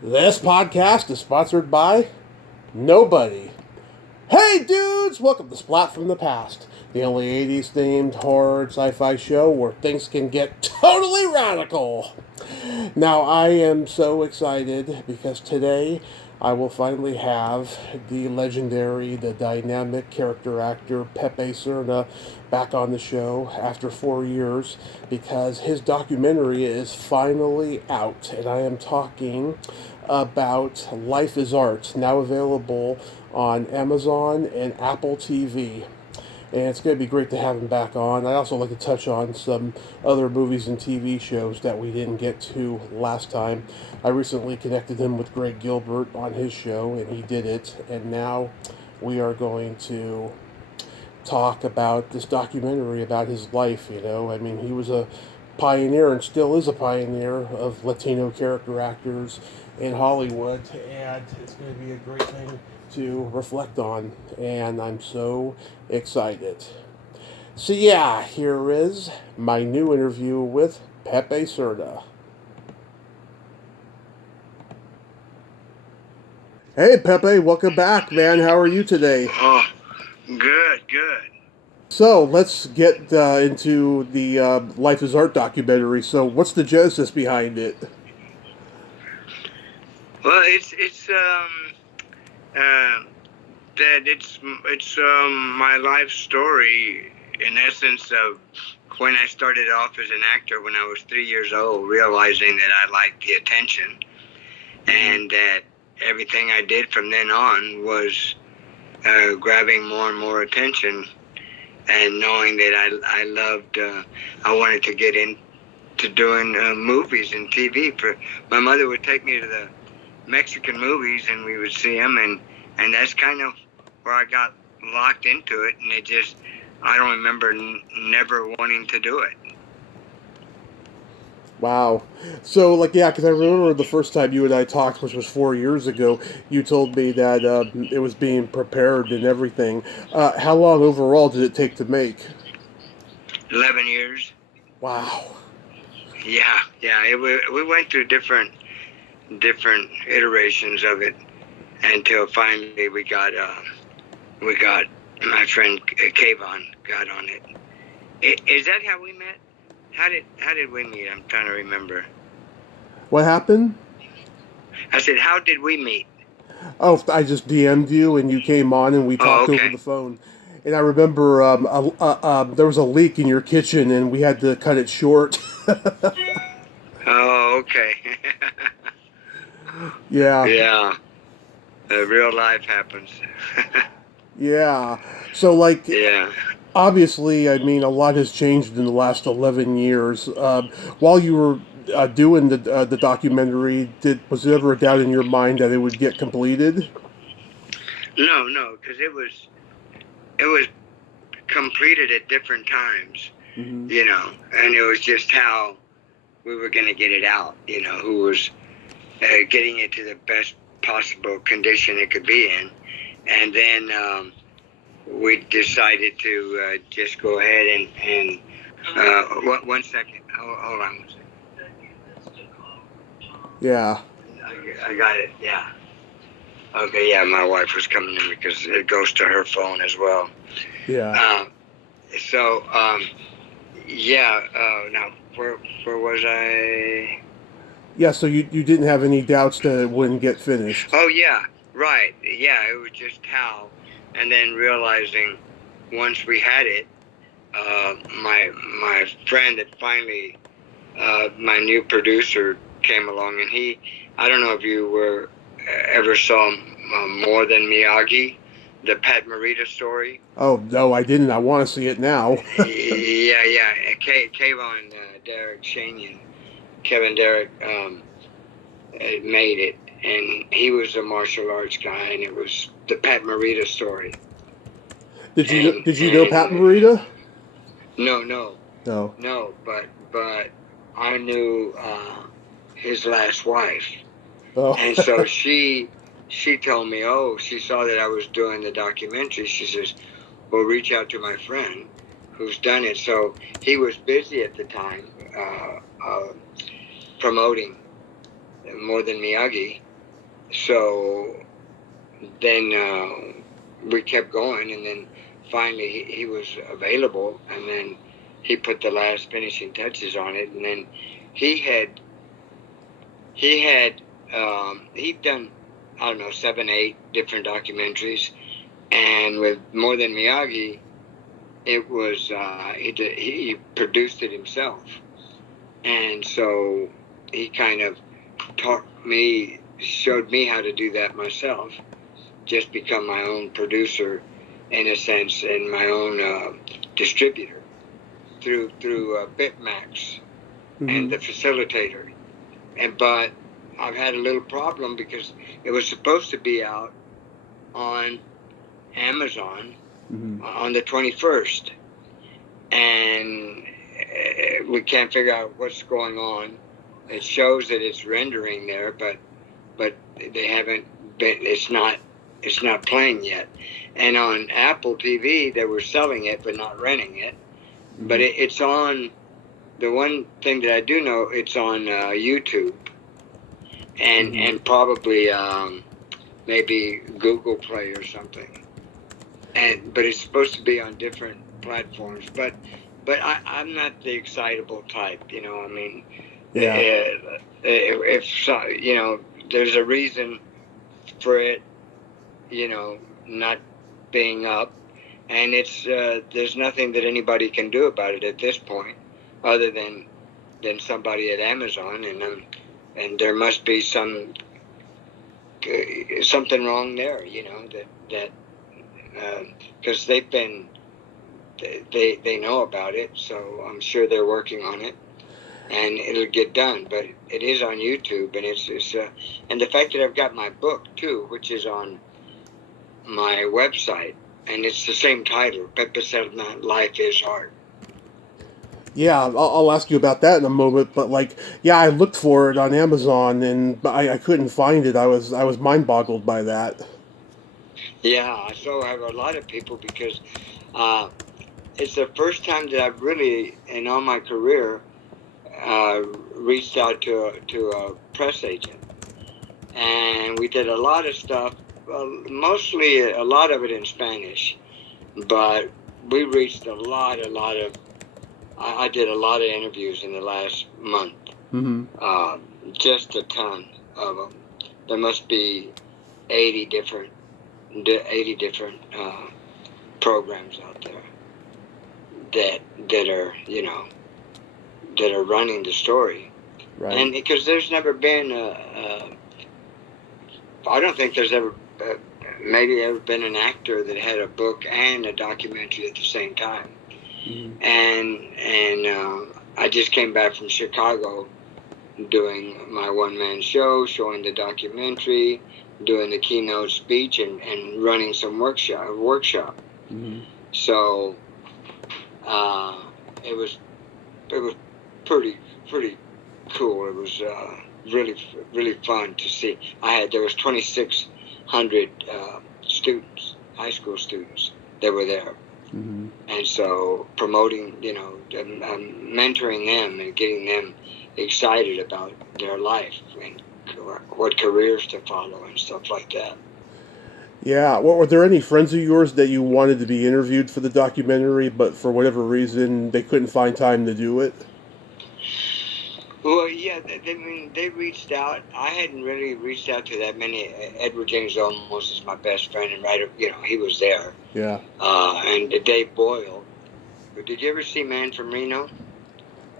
This podcast is sponsored by nobody. Hey dudes, welcome to Splat from the Past, the only 80s themed horror and sci-fi show where things can get totally radical. Now I am so excited because today I will finally have the legendary, the dynamic character actor Pepe Serna back on the show after 4 years because his documentary is finally out, and I am talking about Life is Art, now available on Amazon and Apple TV. And it's going to be great to have him back on. I also like to touch on some other movies and TV shows that we didn't get to last time. I recently connected him with Greg Gilbert on his show, and he did it. And now we are going to talk about this documentary about his life. I mean, he was a pioneer and still is a pioneer of Latino character actors in Hollywood, and it's going to be a great thing to reflect on, and I'm so excited. So yeah, here is my new interview with Pepe Serna. Hey Pepe, welcome back, man. How are you today? Oh, good. So let's get into the Life is Art documentary. So what's the genesis behind it? Well, that it's my life story in essence of when I started off as an actor when I was 3 years old, realizing that I liked the attention, and that everything I did from then on was grabbing more and more attention, and knowing that I loved, I wanted to get into doing movies and TV. My mother would take me to the Mexican movies, and we would see them, and that's kind of where I got locked into it, and I don't remember never wanting to do it. Wow. So, yeah, because I remember the first time you and I talked, which was 4 years ago, you told me that it was being prepared and everything. How long overall did it take to make? 11 years. Wow. Yeah. We went through different iterations of it until finally we got my friend Kayvon got on it. Is that how we met? How did we meet? I'm trying to remember. What happened? I said, how did we meet? Oh, I just DM'd you and you came on and we talked over the phone. And I remember there was a leak in your kitchen and we had to cut it short. Oh, okay. Yeah. Yeah. Real life happens. Yeah. So, Yeah. obviously, I mean, a lot has changed in the last 11 years. While you were doing the documentary, was there ever a doubt in your mind that it would get completed? No, because it was completed at different times, Mm-hmm. and it was just how we were going to get it out, who was getting it to the best possible condition it could be in. And then we decided to just go ahead and one second. Hold on 1 second. Yeah. I got it, yeah. Okay, yeah, my wife was coming in because it goes to her phone as well. Yeah. Now, where was I? Yeah, so you didn't have any doubts that it wouldn't get finished. Oh, yeah, right. Yeah, it was just how. And then realizing once we had it, my friend that finally, my new producer came along, and I don't know if you ever saw More Than Miyagi, the Pat Morita story. Oh, no, I didn't. I want to see it now. Yeah. Kayvon Derek Shanian, Kevin Derek made it, and he was a martial arts guy, and it was the Pat Morita story. Did you know Pat Morita? No, but I knew his last wife. Oh. And so she told me, she saw that I was doing the documentary. She says, well, reach out to my friend who's done it. So he was busy at the time promoting More Than Miyagi, So then we kept going, and then finally he was available, and then he put the last finishing touches on it, and then he'd done, I don't know, 7, 8 different documentaries, and with More Than Miyagi, it was he produced it himself, and so he kind of showed me how to do that myself. Just become my own producer, in a sense, and my own distributor through Bitmax and the facilitator. But I've had a little problem because it was supposed to be out on Amazon on the 21st, and we can't figure out what's going on. It shows that it's rendering there, but they haven't been. It's not playing yet. And on Apple TV, they were selling it but not renting it. But it's on. The one thing that I do know, it's on YouTube, and probably maybe Google Play or something. But it's supposed to be on different platforms. But I'm not the excitable type, you know. I mean, if you know, there's a reason for it, you know, not being up, and it's there's nothing that anybody can do about it at this point, other than somebody at Amazon, and there must be something wrong there, you know, that because they know about it, so I'm sure they're working on it, and it'll get done. But it is on YouTube, and it's and the fact that I've got my book too, which is on my website, and it's the same title, Pepe Serna, Life is Art. Yeah, I'll ask you about that in a moment. But I looked for it on Amazon, and I couldn't find it. I was mind-boggled by that. Yeah, so have a lot of people, because it's the first time that I've really, in all my career, reached out to a press agent, and we did a lot of stuff, mostly a lot of it in Spanish, but we reached a lot of. I did a lot of interviews in the last month, just a ton of them. There must be 80 different programs out there that are, you know, that are running the story, right? And because there's never been I don't think there's ever been an actor that had a book and a documentary at the same time. And I just came back from Chicago doing my one-man show, showing the documentary, doing the keynote speech, and running some workshop. So it was pretty cool. It was really fun to see. There was 2,600 students, high school students, that were there. And so promoting, you know, mentoring them and getting them excited about their life and what careers to follow and stuff like that. Yeah. Well, were there any friends of yours that you wanted to be interviewed for the documentary, but for whatever reason they couldn't find time to do it? Well, yeah, they reached out. I hadn't really reached out to that many. Edward James Olmos is my best friend and writer. You know, he was there. Yeah. And Dave Boyle. Did you ever see Man from Reno?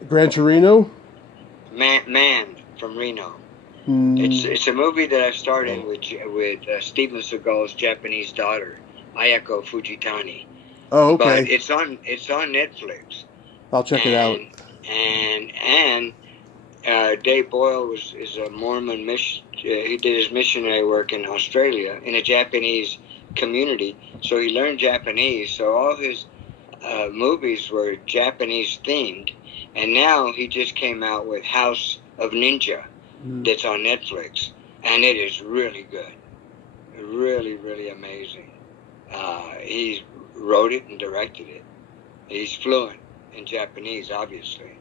Gran Torino? Man from Reno. It's a movie that I starred in with Steven Seagal's Japanese daughter, Ayako Fujitani. Oh, okay. But it's on Netflix. I'll check it out. And Dave Boyle is a Mormon he did his missionary work in Australia in a Japanese community, so he learned Japanese. So all his movies were Japanese themed, and now he just came out with House of Ninja, that's on Netflix, and it is really good, really amazing. He wrote it and directed it. He's fluent in Japanese, obviously.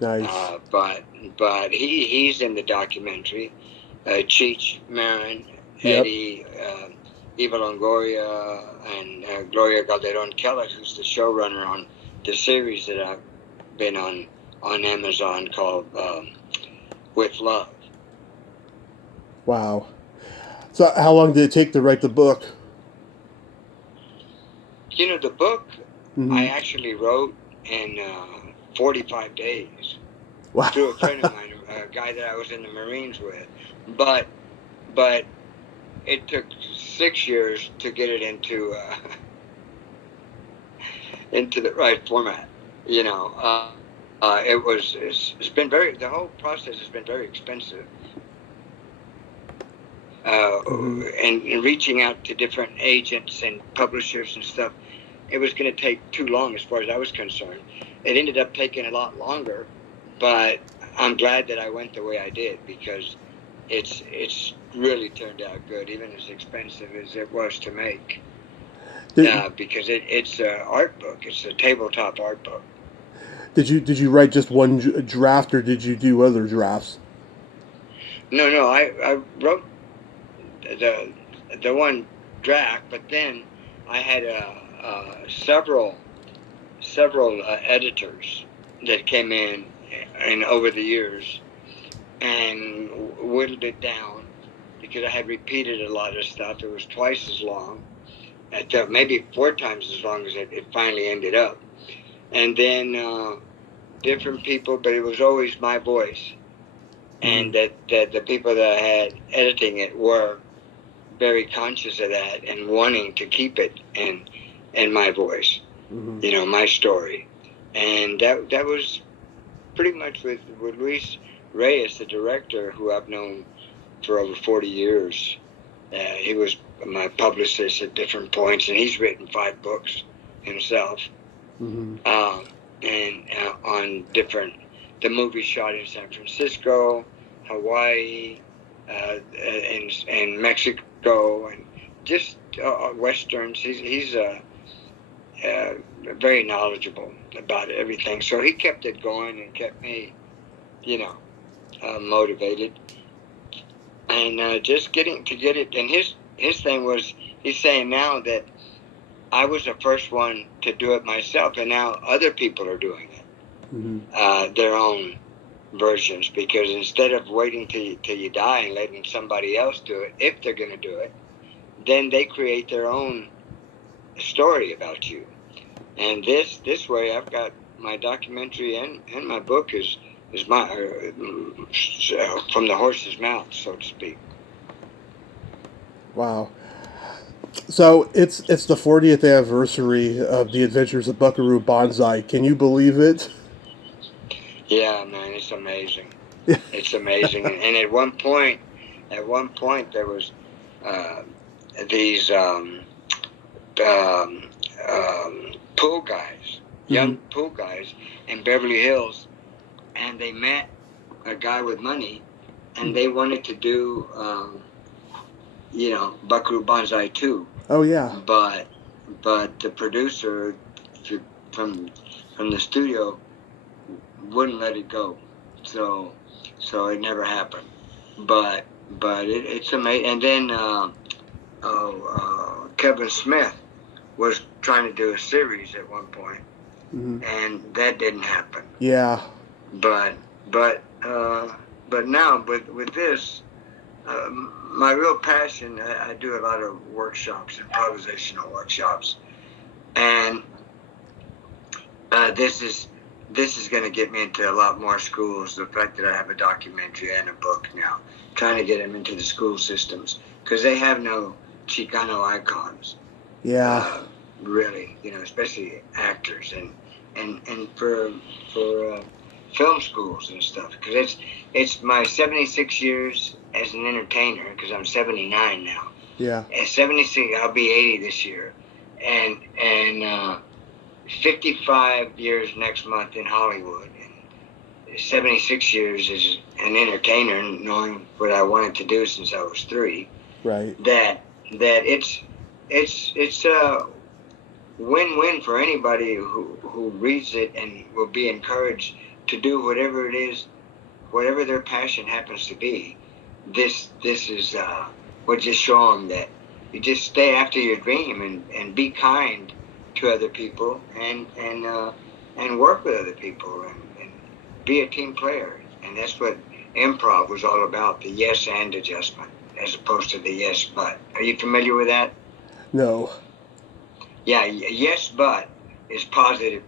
Nice. But he's in the documentary. Cheech Marin, Yep. Eddie, Eva Longoria, and Gloria Calderon Kellett, who's the showrunner on the series that I've been on Amazon called With Love. Wow. So how long did it take to write the book? You know, the book Mm-hmm. I actually wrote in 45 days Wow. through a friend of mine, a guy that I was in the Marines with. But it took 6 years to get it into the right format. You know, it's been the whole process has been very expensive. And reaching out to different agents and publishers and stuff, it was going to take too long as far as I was concerned. It ended up taking a lot longer, but I'm glad that I went the way I did, because it's really turned out good, even as expensive as it was to make. Because it's an art book. It's a tabletop art book. Did you write just one draft, or did you do other drafts? No, I wrote the one draft, but then I had several editors that came in and over the years and whittled it down, because I had repeated a lot of stuff. It was twice as long, maybe 4 times as long as it finally ended up. And then different people, but it was always my voice. And that the people that I had editing it were very conscious of that and wanting to keep it in my voice, you know, my story. And that was pretty much with Luis Reyes, the director, who I've known for over 40 years. He was my publicist at different points, and he's written 5 books himself. And on the movie shot in San Francisco, Hawaii, and Mexico, and just westerns. He's very knowledgeable about everything. So he kept it going and kept me, you know, motivated. And just getting to get it. And his thing was, he's saying now that I was the first one to do it myself, and now other people are doing it, their own versions, because instead of waiting till you die and letting somebody else do it, if they're going to do it, then they create their own story about you. And this way, I've got my documentary and my book is my from the horse's mouth, so to speak. Wow. So it's the 40th anniversary of the Adventures of Buckaroo Banzai. Can you believe it? Yeah, man, it's amazing. It's amazing. And at one point, there was these pool guys, young pool guys in Beverly Hills, and they met a guy with money, and they wanted to do, you know, Buckaroo Banzai 2. Oh yeah. But the producer from the studio wouldn't let it go, so it never happened. But it's amazing. And then Kevin Smith was trying to do a series at one point, and that didn't happen. Yeah. But now with this, my real passion, I do a lot of workshops, improvisational workshops, and this is going to get me into a lot more schools. The fact that I have a documentary and a book now, trying to get them into the school systems, because they have no Chicano icons. Yeah. Really, you know, especially actors and for film schools and stuff, because it's my 76 years as an entertainer, because I'm 79 now. Yeah. At 76, I'll be 80 this year, and 55 years next month in Hollywood, and 76 years as an entertainer, knowing what I wanted to do since I was 3. Right. That it's a win-win for anybody who reads it and will be encouraged to do whatever it is, whatever their passion happens to be. this is would just show them that you just stay after your dream and be kind to other people and work with other people and be a team player. And that's what improv was all about, the yes and adjustment, as opposed to the yes but. Are you familiar with that? No. Yeah, yes but is positive.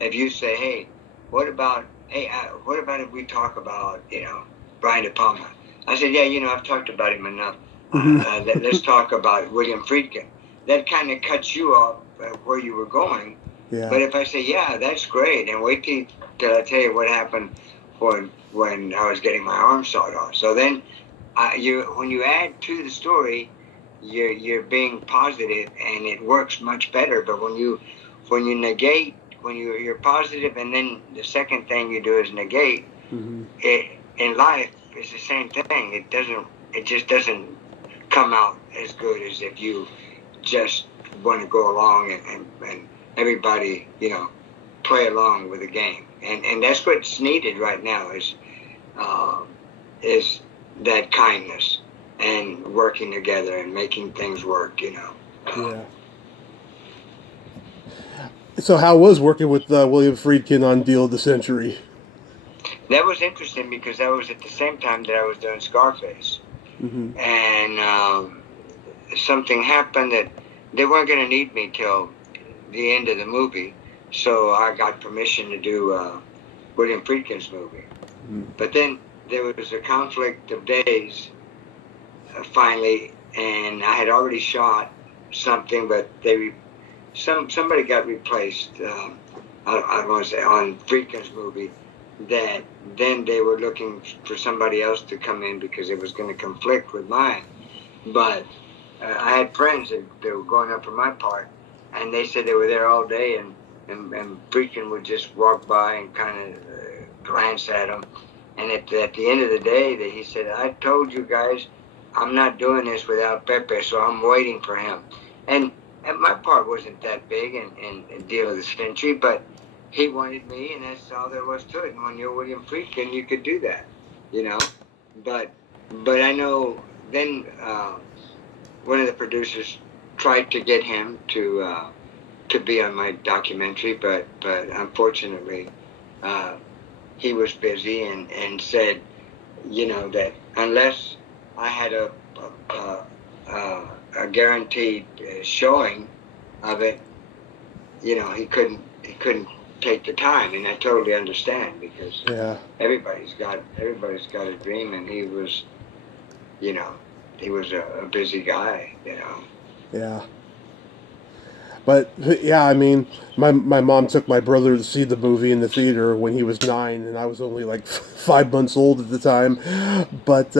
If you say, hey, what about if we talk about, Brian De Palma? I said, yeah, I've talked about him enough. Let's talk about William Friedkin. That kind of cuts you off where you were going. Yeah. But if I say, yeah, that's great, and wait till I tell you what happened when I was getting my arm sawed off. So then, when you add to the story, you're being positive, and it works much better. But when you negate, when you're positive, and then the second thing you do is negate, it in life it's the same thing. It just doesn't come out as good as if you just want to go along and everybody, play along with the game. And that's what's needed right now is that kindness and working together and making things work, Yeah. So how was working with William Friedkin on Deal of the Century? That was interesting because that was at the same time that I was doing Scarface. And something happened that they weren't going to need me till the end of the movie. So I got permission to do William Friedkin's movie. But then there was a conflict of days finally, and I had already shot something, but somebody got replaced. I want to say on Friedkin's movie. That then they were looking for somebody else to come in because it was going to conflict with mine. But I had friends that were going up for my part, and they said they were there all day, and Friedkin would just walk by and kind of glance at them. And at the end of the day, he said, I told you guys, I'm not doing this without Pepe, so I'm waiting for him. And my part wasn't that big in Deal of the Century, but he wanted me, and that's all there was to it. And when you're William Friedkin, you could do that, But I know then one of the producers tried to get him to be on my documentary, but unfortunately he was busy and said, that unless I had a guaranteed showing of it, he couldn't take the time, and I totally understand because everybody's got a dream, and he was a busy guy, Yeah. But yeah, I mean, my mom took my brother to see the movie in the theater when he was 9, and I was only like 5 months old at the time. But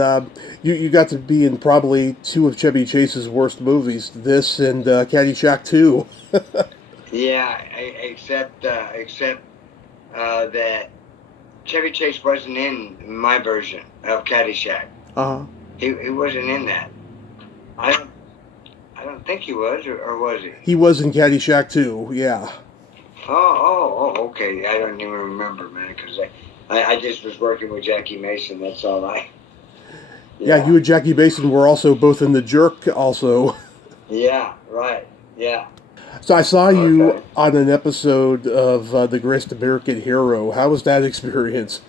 you got to be in probably 2 of Chevy Chase's worst movies, this and Caddyshack 2. Yeah, except that Chevy Chase wasn't in my version of Caddyshack. He wasn't in that. I don't think he was, or was he? He was in Caddyshack 2, yeah. Oh, okay. I don't even remember, man, because I just was working with Jackie Mason. That's all I. Yeah, you and Jackie Mason were also both in The Jerk, also. Yeah, right. Yeah. So I saw you on an episode of The Greatest American Hero. How was that experience?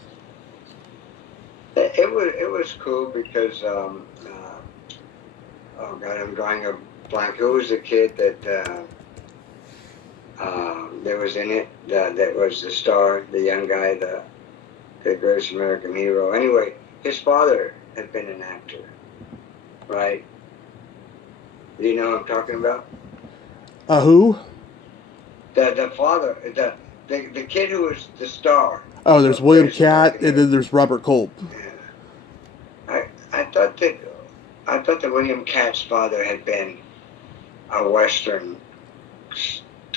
It was cool because oh God, I'm drawing a blank. Who was the kid that was in it? That was the star, the young guy, the Greatest American Hero. Anyway, his father had been an actor, right? Do you know what I'm talking about? Who? The father, the kid who was the star. Oh, there's William Catt, and then there's Robert Culp. Yeah. I thought that William Catt's father had been a Western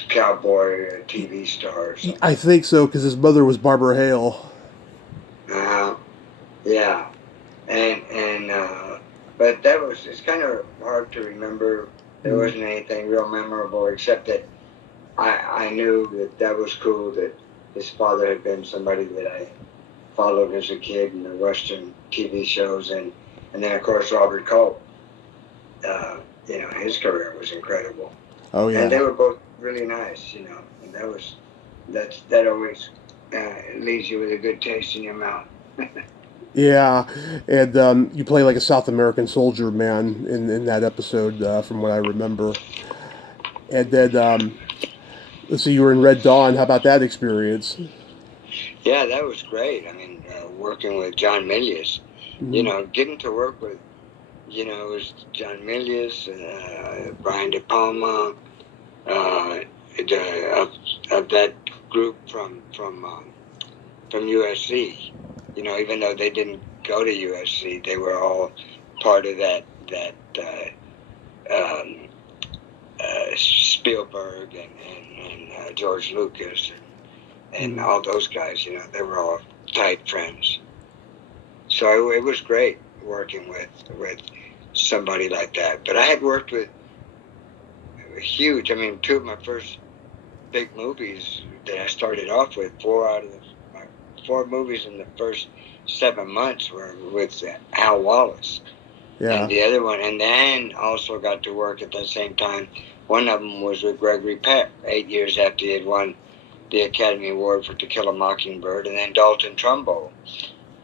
cowboy TV star or something. I think so, because his mother was Barbara Hale. Yeah. And but it's kind of hard to remember. There wasn't anything real memorable except that I knew that was cool, that his father had been somebody that I followed as a kid in the Western TV shows, and And then, of course, Robert Culp, his career was incredible. Oh yeah. And they were both really nice, and that always leaves you with a good taste in your mouth. Yeah, and you play like a South American soldier, man, in that episode, from what I remember. And then, let's see, you were in Red Dawn. How about that experience? Yeah, that was great. I mean, working with John Milius, Mhm. getting to work with, it was John Milius, Brian De Palma, of that group from USC. Even though they didn't go to USC, they were all part of that Spielberg and George Lucas and all those guys. They were all tight friends. So it was great working with somebody like that. But I had worked with huge. I mean, two of my first big movies that I started off with, four out of my four movies in the first 7 months were with Al Wallace. Yeah. And the other one, and then also got to work at the same time. One of them was with Gregory Peck, 8 years after he had won the Academy Award for To Kill a Mockingbird, and then Dalton Trumbo,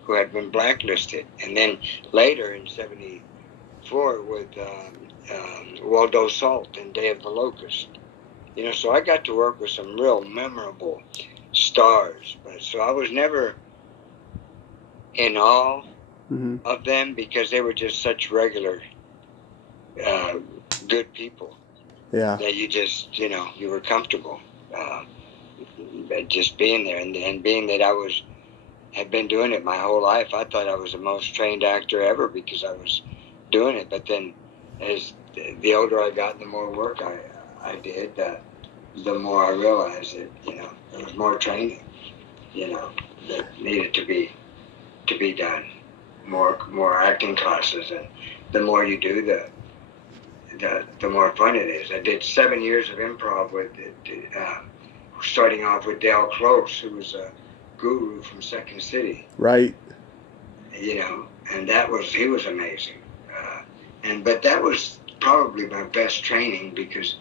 who had been blacklisted. And then later in 74 with Waldo Salt in Day of the Locust. So I got to work with some real memorable stars. So I was never in awe of them because they were just such regular, good people. Yeah. That you just, you were comfortable just being there. And being that I had been doing it my whole life, I thought I was the most trained actor ever because I was doing it. But then as the older I got, the more work I did, the more I realized that, there was more training, that needed to be done. More acting classes, and the more you do, the more fun it is. I did 7 years of improv with starting off with Dale Close, who was a guru from Second City. Right. And he was amazing. But that was probably my best training because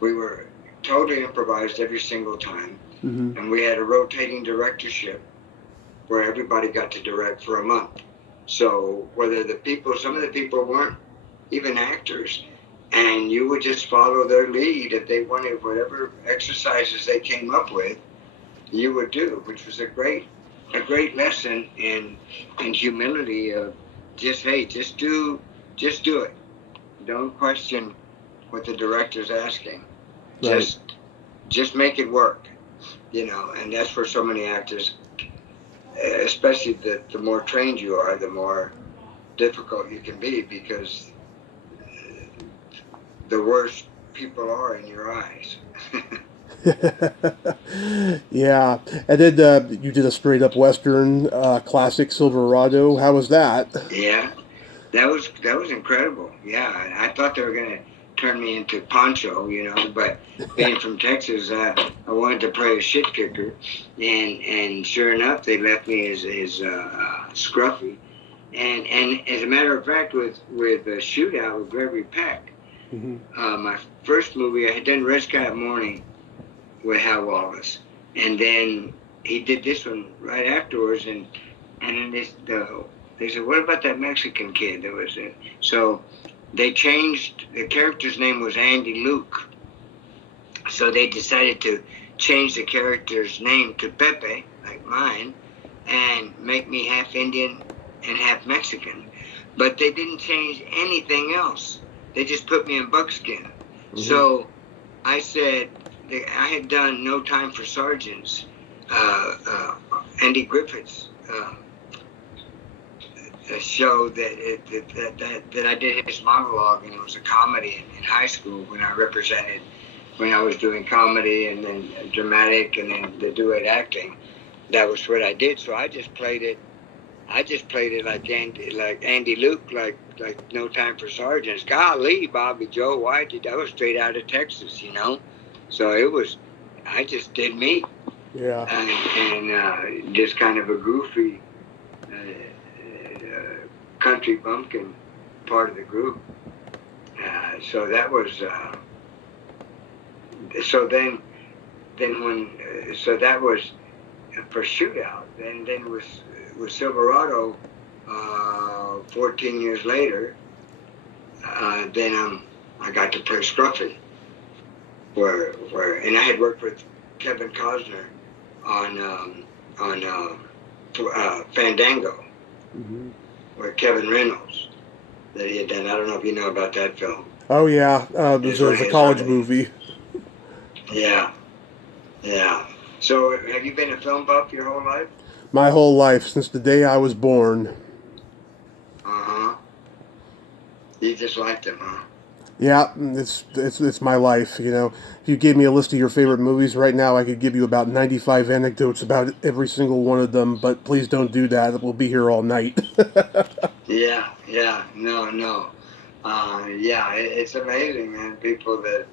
we were totally improvised every single time. And we had a rotating directorship where everybody got to direct for a month. So some of the people weren't even actors, and you would just follow their lead. If they wanted whatever exercises they came up with, you would do, which was a great lesson in humility of just do it. Don't question what the director's asking. Right. Just make it work. And that's where so many actors, especially the more trained you are, the more difficult you can be because the worse people are in your eyes. Yeah, and then you did a straight up Western classic, Silverado. How was that? Yeah, that was incredible. Yeah, I thought they were gonna turn me into Poncho, but being from Texas, I wanted to play a shit kicker, and sure enough, they left me as Scruffy, and as a matter of fact, with a Shootout with Gregory Peck, my first movie I had done Red Sky Morning with Hal Wallace, and then he did this one right afterwards, and then they said, what about that Mexican kid that was in? So they changed, the character's name was Andy Luke, so they decided to change the character's name to Pepe, like mine, and make me half Indian and half Mexican. But they didn't change anything else. They just put me in buckskin. So I said, I had done No Time for Sergeants, Andy Griffith's a show that I did his monologue, and it was a comedy in high school when I was doing comedy and then dramatic and then the duet acting. That was what I did. So I just played it like Andy Luke, like No Time for Sergeants. Golly, Bobby Joe, I was straight out of Texas, So I just did me. Yeah. And just kind of a goofy country bumpkin part of the group. So that was. So then when so that was for Shootout. Then with Silverado, 14 years later, then I got to play Scruffy, where and I had worked with Kevin Costner on Fandango, Mm-hmm. with Kevin Reynolds that he had done. I don't know if you know about that film. Oh yeah, this was a college movie. Yeah, yeah. So have you been a film buff your whole life? My whole life, since the day I was born. Uh-huh. You just liked them, huh? Yeah, it's my life. You know, if you gave me a list of your favorite movies right now, I could give you about 95 anecdotes about every single one of them. But please don't do that. We'll be here all night. Yeah, no. Yeah, it's amazing, man. People that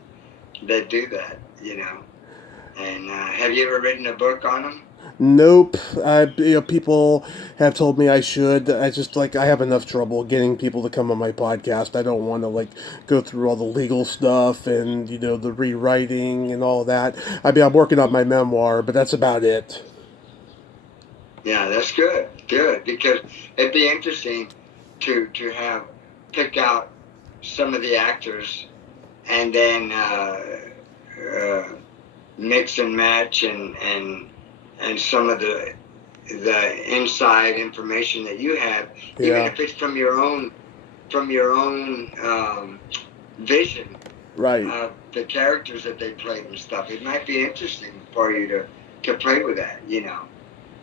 do that, you know. And have you ever written a book on them? Nope. People have told me I should. I just I have enough trouble getting people to come on my podcast. I don't want to go through all the legal stuff and the rewriting and all that. I mean, I'm working on my memoir, but that's about it. Yeah, that's good, because it'd be interesting to have pick out some of the actors and then mix and match and some of the inside information that you have, even Yeah. if it's from your own vision Right. of the characters that they played and stuff. It might be interesting for you to play with that,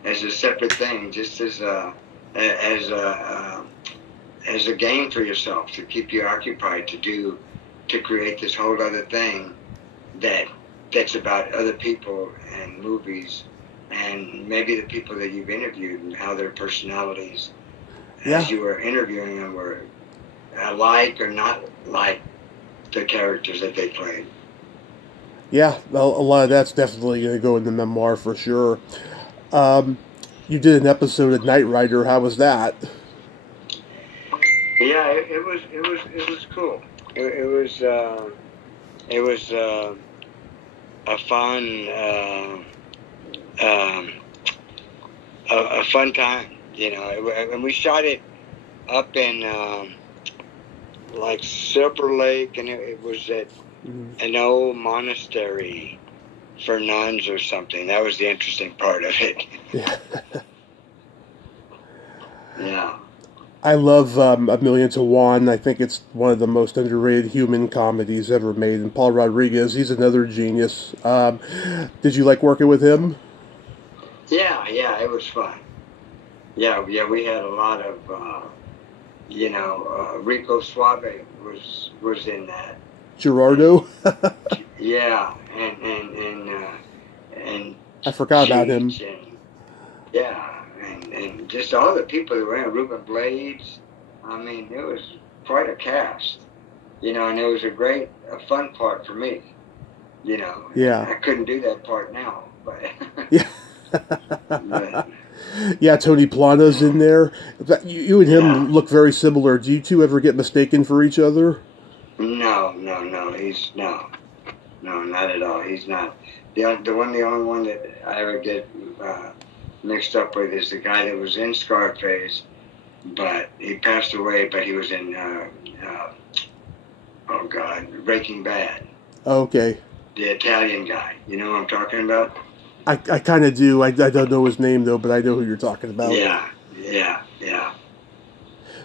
as a separate thing, just as a game for yourself to keep you occupied, to create this whole other thing that's about other people and movies and maybe the people that you've interviewed and how their personalities as you were interviewing them were like or not like the characters that they played. Yeah, a lot of that's definitely going to go in the memoir for sure. You did an episode of Knight Rider. How was that? Yeah, it was cool. It was a fun a fun time, and we shot it up in like Silver Lake, and it was at an old monastery for nuns or something. That was the interesting part of it. Yeah. Yeah. I love A Million to One. I think it's one of the most underrated human comedies ever made. And Paul Rodriguez, he's another genius. Did you like working with him? Yeah, it was fun. Yeah, we had a lot of, Rico Suave was in that. Gerardo? Yeah, and I forgot about him. And just all the people that were in, Ruben Blades. I mean, it was quite a cast, and it was a fun part for me, Yeah. I couldn't do that part now, but. Yeah. But, yeah, Tony Plana's in there. You and him look very similar. Do you two ever get mistaken for each other? No, not at all. He's not. The only one that I ever get mixed up with is the guy that was in Scarface, but he passed away. But he was in Breaking Bad. Okay. The Italian guy. You know what I'm talking about? I kind of do. I don't know his name though, but I know who you're talking about. Yeah.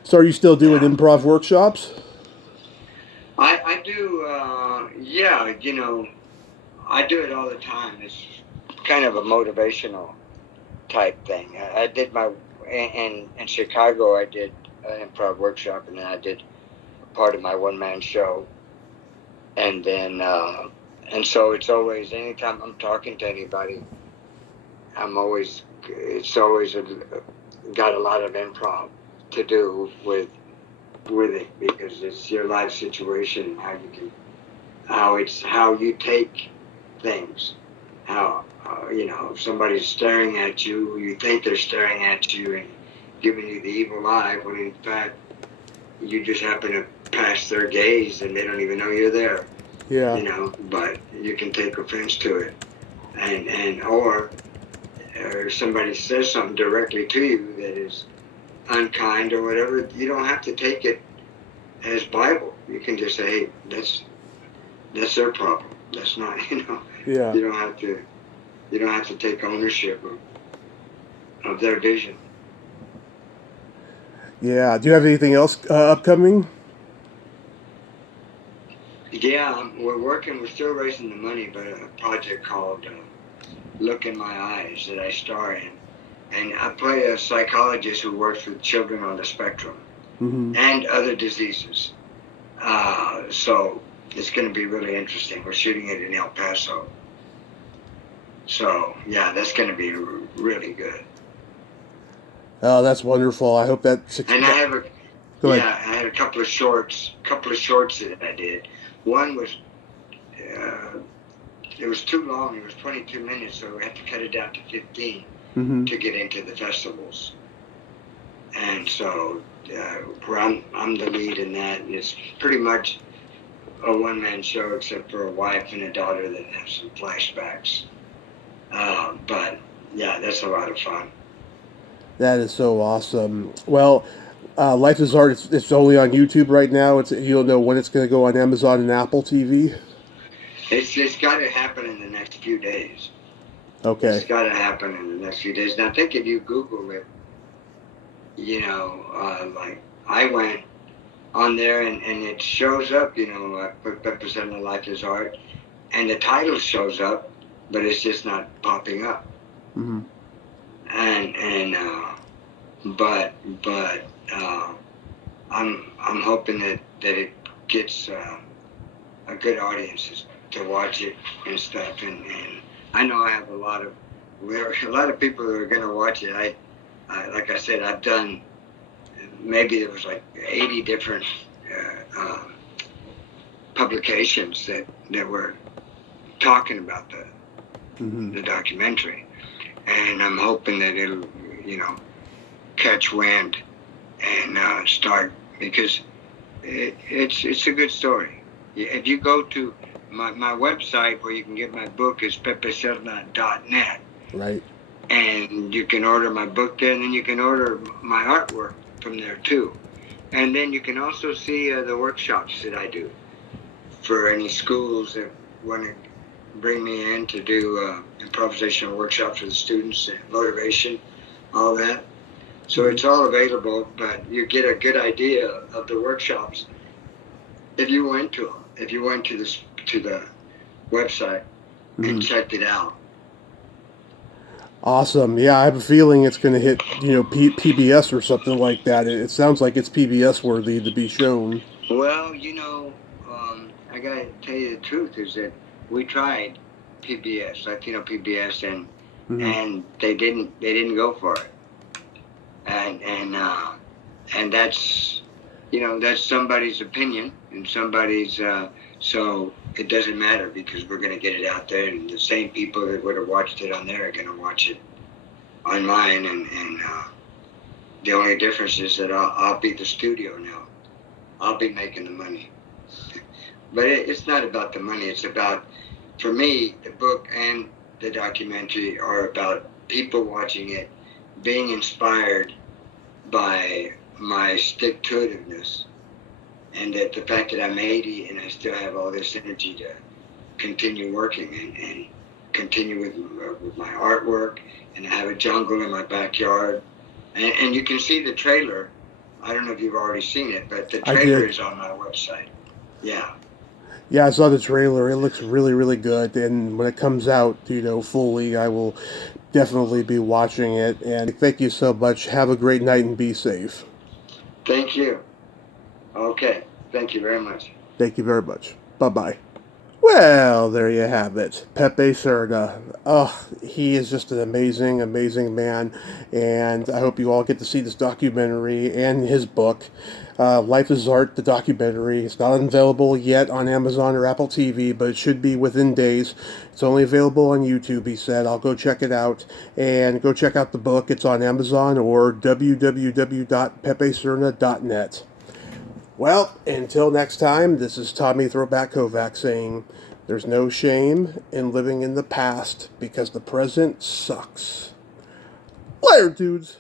So are you still doing improv workshops? I do. I do it all the time. It's kind of a motivational type thing. I did in Chicago. I did an improv workshop, and then I did part of my one-man show. And then, and so it's always, anytime I'm talking to anybody, it's always got a lot of improv to do with it, because it's your life situation, how you take things, how if somebody's staring at you, you think they're staring at you, giving you the evil eye, when in fact you just happen to pass their gaze and they don't even know you're there. Yeah. You know, but you can take offense to it, or somebody says something directly to you that is unkind or whatever. You don't have to take it as Bible. You can just say, hey, that's their problem. That's not, Yeah. You don't have to take ownership of their vision. Yeah. Do you have anything else upcoming? Yeah, we're still raising the money, but a project called Look in My Eyes that I star in. And I play a psychologist who works with children on the spectrum and other diseases. So it's going to be really interesting. We're shooting it in El Paso. So, yeah, that's going to be really good. Oh, that's wonderful. I hope that. And I have Go ahead. I had a couple of shorts that I did. One was, it was too long. It was 22 minutes, so we had to cut it down to 15 to get into the festivals. And so I'm the lead in that. And it's pretty much a one-man show, except for a wife and a daughter that have some flashbacks. But yeah, that's a lot of fun. That is so awesome. Well, Life is Art. It's only on YouTube right now. You'll know when it's going to go on Amazon and Apple TV. It's got to happen in the next few days. Okay. It's got to happen in the next few days. Now, I think if you Google it, like I went on there and it shows up, I put Pepe Serna Life is Art, and the title shows up, but it's just not popping up. But I'm hoping that it gets a good audience to watch it and stuff, and I know I have a lot of people that are going to watch it. I like I said, I've done, maybe there was like 80 different publications that were talking about the documentary, and I'm hoping that it'll catch wind and start, because it's a good story. If you go to my website where you can get my book is pepeserna.net. Right. And you can order my book there, and then you can order my artwork from there too. And then you can also see the workshops that I do for any schools that want to bring me in to do improvisational workshops for the students and motivation, all that. So it's all available, but you get a good idea of the workshops if you went to them. If you went to the website and checked it out. Awesome. Yeah, I have a feeling it's going to hit, PBS or something like that. It sounds like it's PBS worthy to be shown. Well, I got to tell you the truth is that we tried PBS, Latino PBS, and they didn't go for it. And that's, that's somebody's opinion and somebody's, so it doesn't matter, because we're going to get it out there, and the same people that would have watched it on there are going to watch it on mine, and the only difference is that I'll be the studio now. I'll be making the money. But it's not about the money. It's about, for me, the book and the documentary are about people watching it, being inspired by my stick-to-itiveness, and that the fact that I'm 80 and I still have all this energy to continue working and continue with my artwork, and I have a jungle in my backyard. And you can see the trailer. I don't know if you've already seen it, but the trailer is on my website. Yeah. Yeah, I saw the trailer. It looks really, really good. And when it comes out, fully, I will definitely be watching it. And thank you so much. Have a great night and be safe. Thank you. Okay. Thank you very much. Thank you very much. Bye-bye. Well, there you have it. Pepe Serna. Oh, he is just an amazing, amazing man. And I hope you all get to see this documentary and his book, Life is Art, the documentary. It's not available yet on Amazon or Apple TV, but it should be within days. It's only available on YouTube, he said. I'll go check it out. And go check out the book. It's on Amazon or www.pepeserna.net. Well, until next time, this is Tommy Throwback Kovac saying, there's no shame in living in the past because the present sucks. Later, dudes.